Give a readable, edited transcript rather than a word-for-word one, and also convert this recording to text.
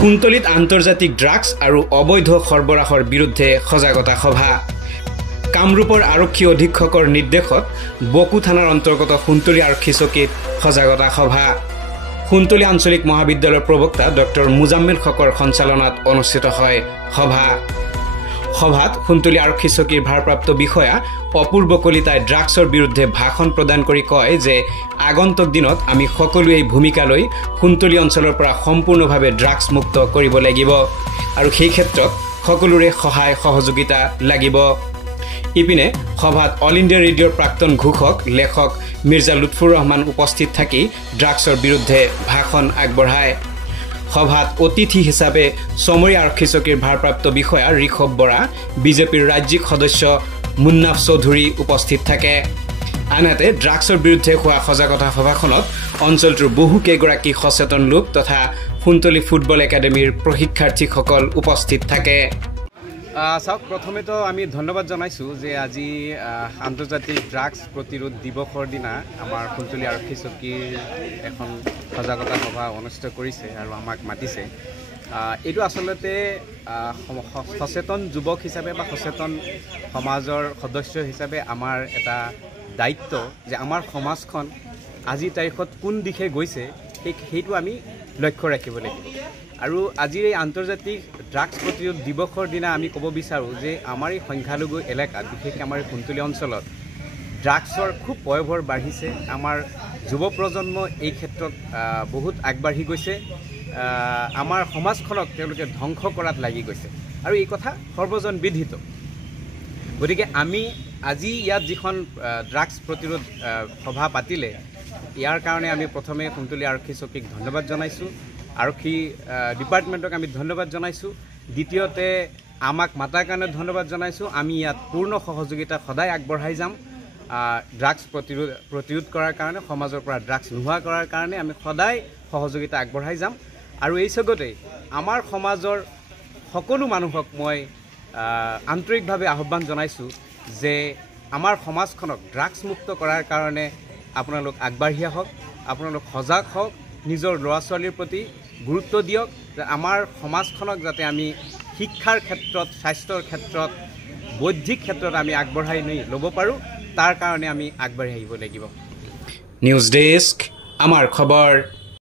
খুনতলিত আন্তৰ্জাতিক ড্ৰাগছ আৰু অবৈধ সৰবৰাহৰ বিৰুদ্ধে সজাগতা সভা। কামৰূপৰ আৰক্ষী অধীক্ষকৰ নিৰ্দেশত বকু থানাৰ অন্তৰ্গত খুনতলি আৰক্ষী চকীত সজাগতা সভা। খুনতলি আঞ্চলিক মহাবিদ্যালয়ৰ প্ৰবক্তা ডক্টৰ মুজাম্মিল হকৰ সঞ্চালনাত অনুষ্ঠিত হয় সভাত খুনতলি আৰক্ষী চকীৰ ভাৰপ্ৰাপ্ত বিষয়া অপূৰ্ব কলিতাই ড্ৰাগছৰ বিৰুদ্ধে ভাষণ প্ৰদান কৰি কয় যে আগন্তুক দিনত আমি সকলোৱে ভূমিকা লৈ খুনতলি অঞ্চলৰ পৰা সম্পূৰ্ণভাৱে ড্ৰাগছ মুক্ত কৰিব লাগিব আৰু সেই ক্ষেত্ৰত সকলোৰে সহায় সহযোগিতা লাগিব। ইপিনে সভাত অল ইণ্ডিয়া ৰেডিঅ'ৰ প্ৰাক্তন ঘোষক লেখক মিৰ্জা লুৎফুৰ ৰহমান উপস্থিত থাকি ড্ৰাগছৰ বিৰুদ্ধে ভাষণ আগবঢ়ায়। সভাত অতিথি হিচাপে চমৰী আৰক্ষী চকীৰ ভাৰপ্ৰাপ্ত বিষয়া ঋষভ বৰা, বিজেপিৰ ৰাজ্যিক সদস্য মুন্নাফ চৌধুৰী উপস্থিত থাকে। আনহাতে ড্ৰাগছৰ বিৰুদ্ধে হোৱা সজাগতা সভাখনত অঞ্চলটোৰ বহুকেইগৰাকী সচেতন লোক তথা খুনতলি ফুটবল একাডেমীৰ প্ৰশিক্ষাৰ্থীসকল উপস্থিত থাকে। চাওক, প্ৰথমেতো আমি ধন্যবাদ জনাইছোঁ যে আজি আন্তৰ্জাতিক ড্ৰাগছ প্ৰতিৰোধ দিৱসৰ দিনা আমাৰ খুনতলি আৰক্ষী চকীৰ এখন সজাগতা সভা অনুষ্ঠিত কৰিছে আৰু আমাক মাতিছে। এইটো আচলতে সচেতন যুৱক হিচাপে বা সচেতন সমাজৰ সদস্য হিচাপে আমাৰ এটা দায়িত্ব যে আমাৰ সমাজখন আজিৰ তাৰিখত কোন দিশে গৈছে সেইটো আমি লক্ষ্য ৰাখিব লাগিব। আৰু আজিৰ এই আন্তৰ্জাতিক ড্ৰাগছ প্ৰতিৰোধ দিৱসৰ দিনা আমি ক'ব বিচাৰোঁ যে আমাৰ এই সংখ্যালঘু এলেকাত, বিশেষকৈ আমাৰ এই খুনতলি অঞ্চলত ড্ৰাগছৰ খুব পয়োভৰ বাঢ়িছে। আমাৰ যুৱ প্ৰজন্ম এই ক্ষেত্ৰত বহুত আগবাঢ়ি গৈছে। আমাৰ সমাজখনক তেওঁলোকে ধ্বংস কৰাত লাগি গৈছে আৰু এই কথা সৰ্বজন বিদিত। গতিকে আমি আজি ইয়াত যিখন ড্ৰাগছ প্ৰতিৰোধ সভা পাতিলে, ইয়াৰ কাৰণে আমি প্ৰথমে খুনতলি আৰক্ষী চকীক ধন্যবাদ জনাইছোঁ, আৰক্ষী ডিপাৰ্টমেণ্টক আমি ধন্যবাদ জনাইছোঁ। দ্বিতীয়তে আমাক মাতাৰ কাৰণে ধন্যবাদ জনাইছোঁ। আমি ইয়াত পূৰ্ণ সহযোগিতা সদায় আগবঢ়াই যাম। ড্ৰাগছ প্ৰতিৰোধ কৰাৰ কাৰণে, সমাজৰ পৰা ড্ৰাগছ নোহোৱা কৰাৰ কাৰণে আমি সদায় সহযোগিতা আগবঢ়াই যাম। আৰু এই চগতে আমাৰ সমাজৰ সকলো মানুহক মই আন্তৰিকভাৱে আহ্বান জনাইছোঁ যে আমাৰ সমাজখনক ড্ৰাগছ মুক্ত কৰাৰ কাৰণে আপোনালোক আগবাঢ়ি আহক, আপোনালোক সজাগ হওক, নিজৰ ল'ৰা ছোৱালীৰ প্ৰতি গুৰুত্ব দিয়ক যে আমাৰ সমাজখনক যাতে আমি শিক্ষাৰ ক্ষেত্ৰত, স্বাস্থ্যৰ ক্ষেত্ৰত, বৌদ্ধিক ক্ষেত্ৰত আমি আগবঢ়াই ল'ব পাৰোঁ, তাৰ কাৰণে আমি আগবাঢ়ি আহিব লাগিব। নিউজ ডেস্ক, আমাৰ খবৰ।